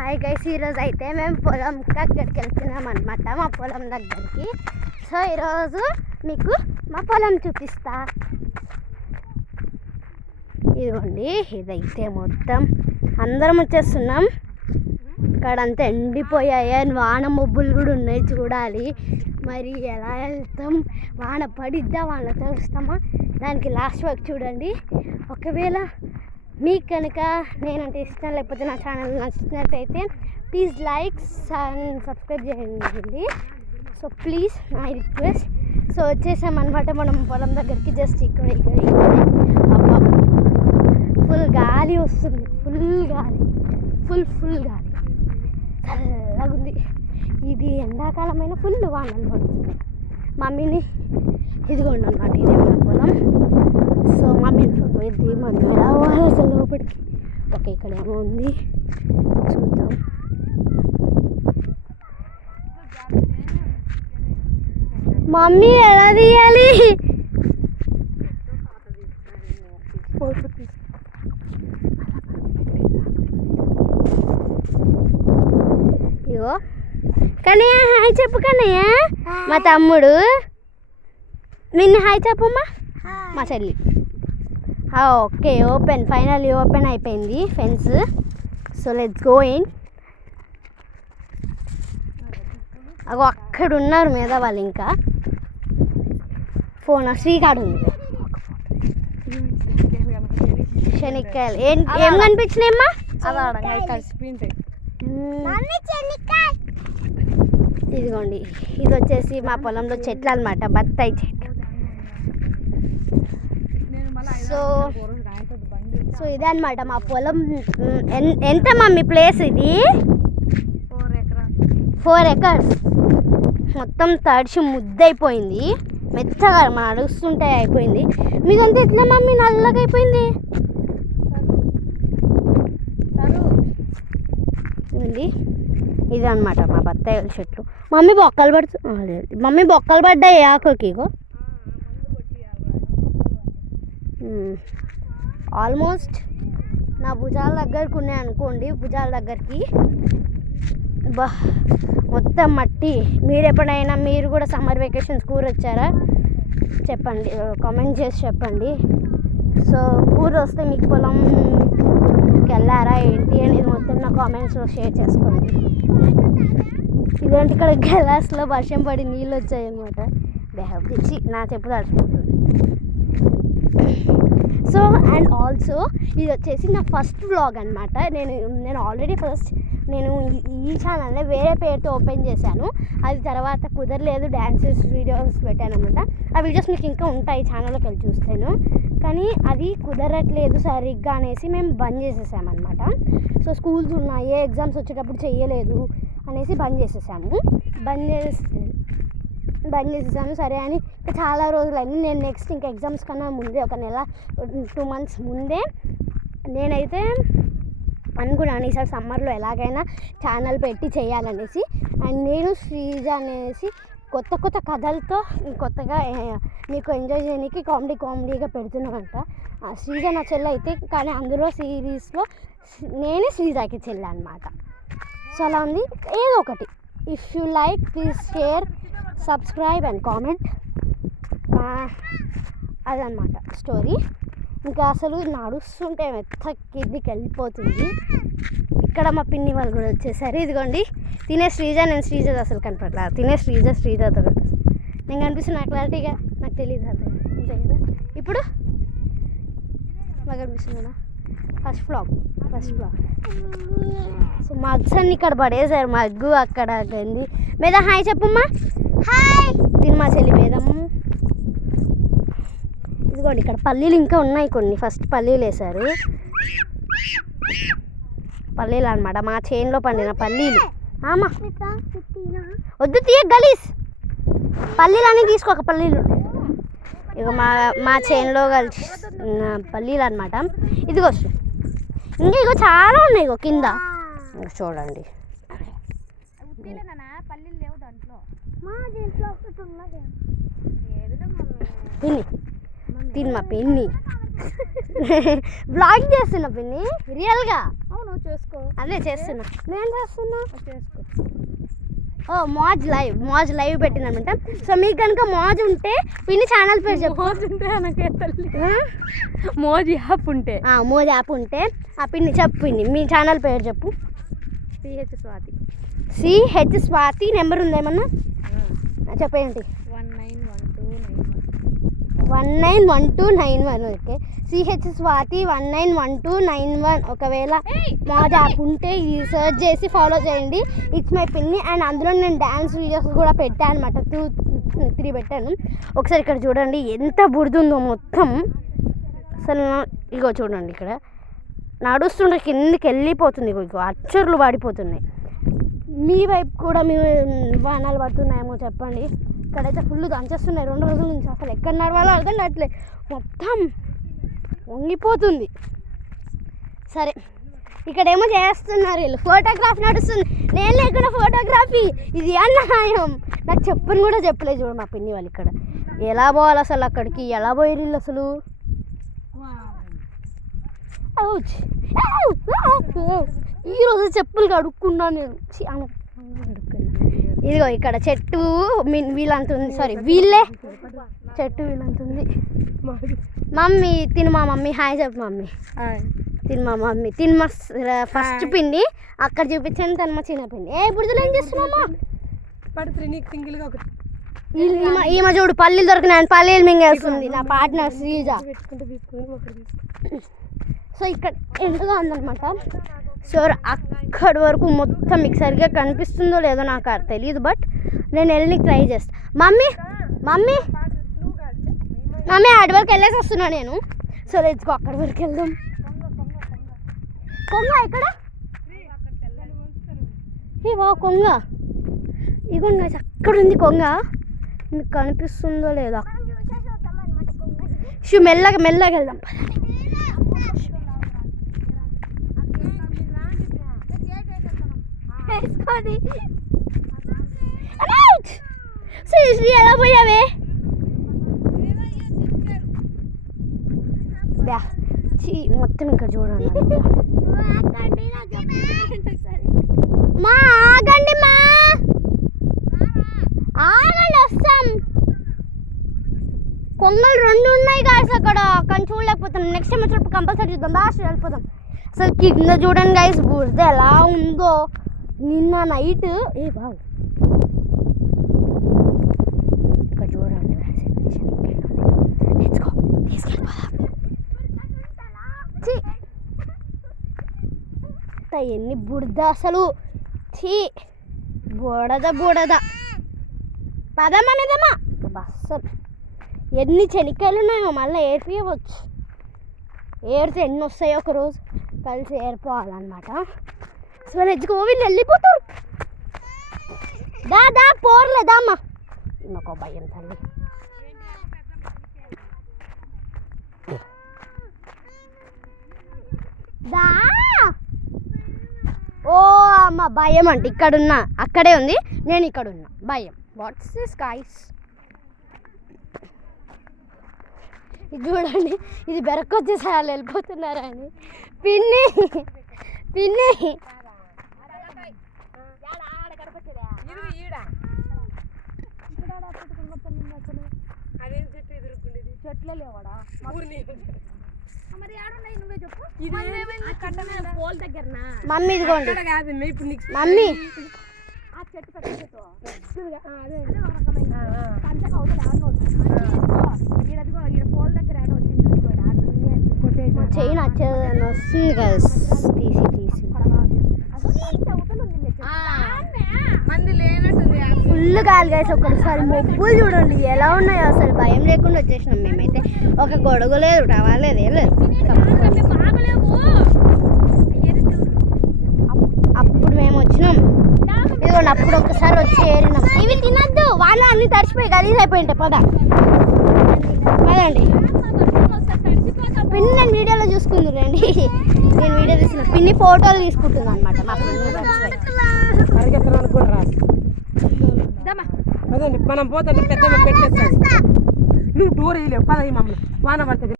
Hi guys, ఈరోజు అయితే మేము పొలం దగ్గరికి వెళ్తున్నాం అనమాట, మా పొలం దగ్గరికి. సో ఈరోజు మీకు మా పొలం చూపిస్తా. ఇదిగోండి, ఇదైతే మొత్తం అందరం వచ్చేస్తున్నాం. ఇక్కడంతా ఎండిపోయాయి, వాన మబ్బులు కూడా ఉన్నాయి. చూడాలి మరి ఎలా వెళ్తాం, వాన పడిద్దా వాన తడుస్తామా, దానికి లాస్ట్ వరకు చూడండి. ఒకవేళ మీకు కనుక నేనంటే ఇష్టం, లేకపోతే నా ఛానల్ నచ్చినట్టయితే ప్లీజ్ లైక్ అండ్ సబ్స్క్రైబ్ చేయండి. So please my request. So వచ్చేసామన్నమాట మనం పొలం దగ్గరికి. జస్ట్ ఇక్కడ అబ్బా ఫుల్ గాలి వస్తుంది, ఫుల్ గాలి, ఫుల్ గాలి, చల్లగుంది. ఇది ఎండాకాలమైన ఫుల్ వానలు పడుతుంది. మమ్మీని ఇదిగోండి అన్నమాట, ఇదే మన పొలం. సో మమ్మీని ఇది మనం ఎలా పోవాలి అసలు లోపలికి. ఓకే, ఇక్కడ ఏమో ఉంది చూద్దాం. మమ్మీ ఎలా తీయాలి? ఇగో కన్నయ్య, హాయ్ చెప్పు కన్నయ్య. మా తమ్ముడు. నిన్ను హాయ్ చెప్పమ్మా. మా చెల్లి. ఓకే, ఓపెన్, ఫైనల్లీ ఓపెన్ అయిపోయింది fence. So let's go in. అగో అక్కడ ఉన్నారు మీద వాళ్ళు. ఇంకా ఫోన్ శ్రీకాడు ఉంది. శనక్కాయలు ఏం కనిపించినాయమ్మా? ఇదిగోండి, ఇది వచ్చేసి మా పొలంలో చెట్లు అనమాట, బత్తాయి చెట్లు. సో ఇదే అనమాట మా పొలం. ఎంత మమ్మీ ప్లేస్ ఇది? 4 acres. మొత్తం తడిచి ముద్దయిపోయింది, మెత్తగా మనం అడుగుతుంటే అయిపోయింది. మీదంతా ఎట్లా మమ్మీ నల్లగా అయిపోయింది? ఉంది ఇది అనమాట మా బత్తాయిల చెట్లు. మమ్మీ బొక్కలు పడుతుంది. మమ్మీ బొక్కలు పడ్డాయి ఆకుకి. ఇగో ఆల్మోస్ట్ నా భుజాల దగ్గరకు ఉన్నాయి అనుకోండి, భుజాల దగ్గరికి. బా మొత్తం మట్టి. మీరు ఎప్పుడైనా మీరు కూడా సమ్మర్ వెకేషన్స్ ఊరు వచ్చారా చెప్పండి, కామెంట్ చేసి చెప్పండి. సో ఊరు వస్తే మీకు పొలంకి వెళ్ళారా ఏంటి అనేది మొత్తం నా కామెంట్స్లో షేర్ చేసుకోండి. ఇదేంటి, ఇక్కడ గ్లాస్లో వర్షం పడి నీళ్ళు వచ్చాయి అనమాట. బ్యాగ్ తెచ్చి నా చెప్పు తడిచిపోతుంది. సో అండ్ ఆల్సో ఇది వచ్చేసి నా ఫస్ట్ వ్లాగ్ అనమాట. నేను ఆల్రెడీ నేను ఈ ఛానల్ని వేరే పేరుతో ఓపెన్ చేశాను. అది తర్వాత కుదరలేదు, డ్యాన్సెస్ వీడియోస్ పెట్టాను అనమాట. ఆ వీడియోస్ మీకు ఇంకా ఉంటాయి ఛానల్లోకి వెళ్ళి చూస్తాను. కానీ అది కుదరట్లేదు సరిగ్గా అనేసి మేము బంద్ చేసేసామన్నమాట. సో స్కూల్స్ ఉన్నాయి, ఎగ్జామ్స్ వచ్చేటప్పుడు చెయ్యలేదు అనేసి బంద్ చేసేసాము. బంద్ చేసేసాను. సరే అని చాలా రోజులైంది. నేను నెక్స్ట్ ఇంకా ఎగ్జామ్స్ కన్నా ముందే, ఒక నెల 2 months ముందే నేనైతే అనుకున్నాను ఈసారి సమ్మర్లో ఎలాగైనా ఛానల్ పెట్టి చేయాలనేసి. అండ్ నేను శ్రీజ అనేసి కొత్త కథలతో కొత్తగా మీకు ఎంజాయ్ చేయడానికి కామెడీగా పెడుతున్నానంట. శ్రీజ నా చెల్లి అయితే, కానీ అందులో సిరీస్లో నేనే శ్రీజకి చెల్లి అనమాట. సో అలా ఉంది. ఏదో ఒకటి, if you like please share, subscribe and comment. అదనమాట స్టోరీ. ఇంకా అసలు నడుస్తుంటే మెత్త కిందికి వెళ్ళిపోతుంది. ఇక్కడ మా పిన్ని వాళ్ళు కూడా వచ్చేసారు. ఇదిగోండి తినే శ్రీజ. నేను శ్రీజ అసలు కనపడలే, తినే శ్రీజతో కనిపిస్తుంది. నేను కనిపిస్తున్నా క్లారిటీగా, నాకు తెలియదు అంతే కదా. ఇప్పుడు బాగా కనిపిస్తుందా? First flag. సో మగ్స్ అన్ని ఇక్కడ పడేసారు. మగ్గు అక్కడ గంది మీద. హాయ్ చెప్పమ్మా. హాయ్. తిని మా చెల్లి మేదమ్మ. ఇదిగోండి ఇక్కడ పల్లీలు ఇంకా ఉన్నాయి కొన్ని. ఫస్ట్ పల్లీలు వేశారు. పల్లీలు అనమాట, మా చేనులో పండిన పల్లీలు. ఆమా వద్దు తీయ గలీస్. పల్లీలు అని తీసుకోక, పల్లీలు ఇక మా చేనులో కలిసి పల్లీలు అనమాట. ఇదిగో ఇంకా ఇగో చాలా ఉన్నాయి ఇగో కింద. చూడండి తిని మా పిన్ని. బ్లాగ్ చేస్తున్నా పిన్ని రియల్గా. అవును చేసుకో. అదే చేస్తున్నా. నేను చేస్తున్నా. చేసుకో. ఓ మోజ్ లైవ్ పెట్టిందనమాట. సో మీకు కనుక మోజ్ ఉంటే పిన్ని ఛానల్ పేరు చెప్పు. మోజ్ ఉంటే అనకే తల్లి. మోజ్ యాప్ ఉంటే. మోజ్ యాప్ ఉంటే ఆ పిన్ని చెప్పు. పిన్ని మీ ఛానల్ పేరు చెప్పు. CH Swathi. CH Swathi. Number ఉందేమన్నా చెప్పేయండి. 191291. Okay, CH Swathi 191291. ఒకవేళ మోజ్ యాప్ ఉంటే ఈ సర్చ్ చేసి ఫాలో చేయండి. ఇట్స్ మై పిన్ని. అండ్ అందులో నేను డ్యాన్స్ వీడియోస్ కూడా పెట్టాను అనమాట. 2-3 పెట్టాను. ఒకసారి ఇక్కడ చూడండి ఎంత బురదుందో మొత్తం. అసలు ఇగో చూడండి, ఇక్కడ నడుస్తుంటే కిందకి వెళ్ళిపోతుంది. ఇగో అచ్చర్లు పడిపోతున్నాయి. మీ వైపు కూడా మీ వాహనాలు పడుతున్నాయేమో చెప్పండి. ఇక్కడైతే ఫుల్ దంచేస్తున్నాయి 2 రోజుల నుంచి. అసలు ఎక్కడ నడవాలో అర్థం కావట్లేదు, మొత్తం వంగిపోతుంది. సరే, ఇక్కడేమో చేస్తున్నారు వీళ్ళు. ఫోటోగ్రాఫ్ నడుస్తుంది. నేను లేకుండా ఫోటోగ్రఫీ, ఇది అన్యాయం. నాకు చెప్పని కూడా చెప్పలేదు చూడు మా పిన్ని వాళ్ళు. ఇక్కడ ఎలా పోవాలి అసలు, అక్కడికి ఎలా పోయారు వీళ్ళు అసలు. ఈరోజు చెప్పులు కడుక్కున్నా నేను. ఇదిగో ఇక్కడ చెట్టు వీళ్ళంత ఉంది. సారీ, వీళ్ళే చెట్టు వీళ్ళంత ఉంది. మమ్మీ తిను, మా మమ్మీ హాయ్ చెప్పు. మమ్మీ తిను, మా మమ్మీ తిను. మా ఫస్ట్ పిండి అక్కడ చూపించాను, తను మా చిన్న పిండి. ఏ బుడిదలు ఏం చేస్తున్నామా? ఈమె చూడు పల్లీలు దొరికినాయని పల్లీలు మింగేస్తుంది నా పార్ట్నర్ శ్రీజ. సో ఇక్కడ ఎంతగా ఉందన్నమాట. సో అక్కడి వరకు మొత్తం మీకు సరిగ్గా కనిపిస్తుందో లేదో నాకు తెలియదు, బట్ నేను వెళ్ళి ట్రై చేస్తాను. మమ్మీ మమ్మీ మమ్మీ అక్కడి వరకు వెళ్ళేసి వస్తున్నా నేను. సో లెట్స్ అక్కడి వరకు వెళ్దాం. కొంగ ఇక్కడ కొంగ ఇగోండి అక్కడ ఉంది కొంగ. మీకు కనిపిస్తుందో లేదో. మెల్లగా మెల్లగా వెళ్దాం. ఎలా పోయావే? మొత్తం ఇక్కడ చూడండి. మా ఆగండి, మా ఆగండి, వస్తాం. కొంగలు 2 ఉన్నాయి గాయస్ అక్కడ, కానీ చూడలేకపోతాం. నెక్స్ట్ టైం వచ్చినప్పుడు కంపల్సరీ చూద్దాం. లాస్ట్ వెళ్ళిపోదాం. అసలు కింద చూడండి గాయస్, బురద ఎలా ఉందో. నిన్న నైట్ బాగు ఇక్కడ చూడండి. ఎన్ని బురద అసలు. బుడద పదమ్మా మీదమ్మా. అసలు ఎన్ని చెనిక్కాయలు ఉన్నాయో మళ్ళీ ఏర్పియవచ్చు. ఏరితే ఎన్ని వస్తాయో ఒక రోజు కలిసి ఏర్పోవాలన్నమాట. సో నెచ్చుకో, వీళ్ళు వెళ్ళిపోతారు. దా పోర్లేదామ్మా. ఇంకొక భయం తల్లి. దా ఓ అమ్మ భయం అంటే ఇక్కడున్నా, అక్కడే ఉంది. నేను ఇక్కడున్నా, భయం. What's this guys? ఇది చూడండి, ఇది బెరకొచ్చేసి వాళ్ళు వెళ్ళిపోతున్నారా అని. పిన్ని చెట్లే లేవాడా? మమ్మీ ఇదిగోండి. మమ్మీ చెయ్యి నచ్చేదని వస్తుంది కదా, తీసి ఫుల్ గాలి గైస్. ఒకసారి మబ్బులు చూడండి ఎలా ఉన్నాయో. అసలు భయం లేకుండా వచ్చేసినాం మేమైతే. ఒక గొడుగు లేదు, టవాలేదు, ఏం లేదు. అప్పుడు మేము వచ్చినాం. ఇదిగోండి అప్పుడు ఒకసారి వచ్చి ఏరినాం. ఇవి తినద్దు, వాళ్ళు అన్ని తడిచిపోయి గలీజ్ అయిపోయింటాయి. పదండి. పిన్ని నేను వీడియోలో చూసుకుంది రండి. నేను వీడియో తీసిన పిన్ని ఫోటోలు తీసుకుంటుంది అనమాట. మా మనం పోతే పెద్ద పెట్టేస్తాను. నువ్వు డోర్ వేయలేవు. పద మమ్మల్ని వాన పడుతుంది.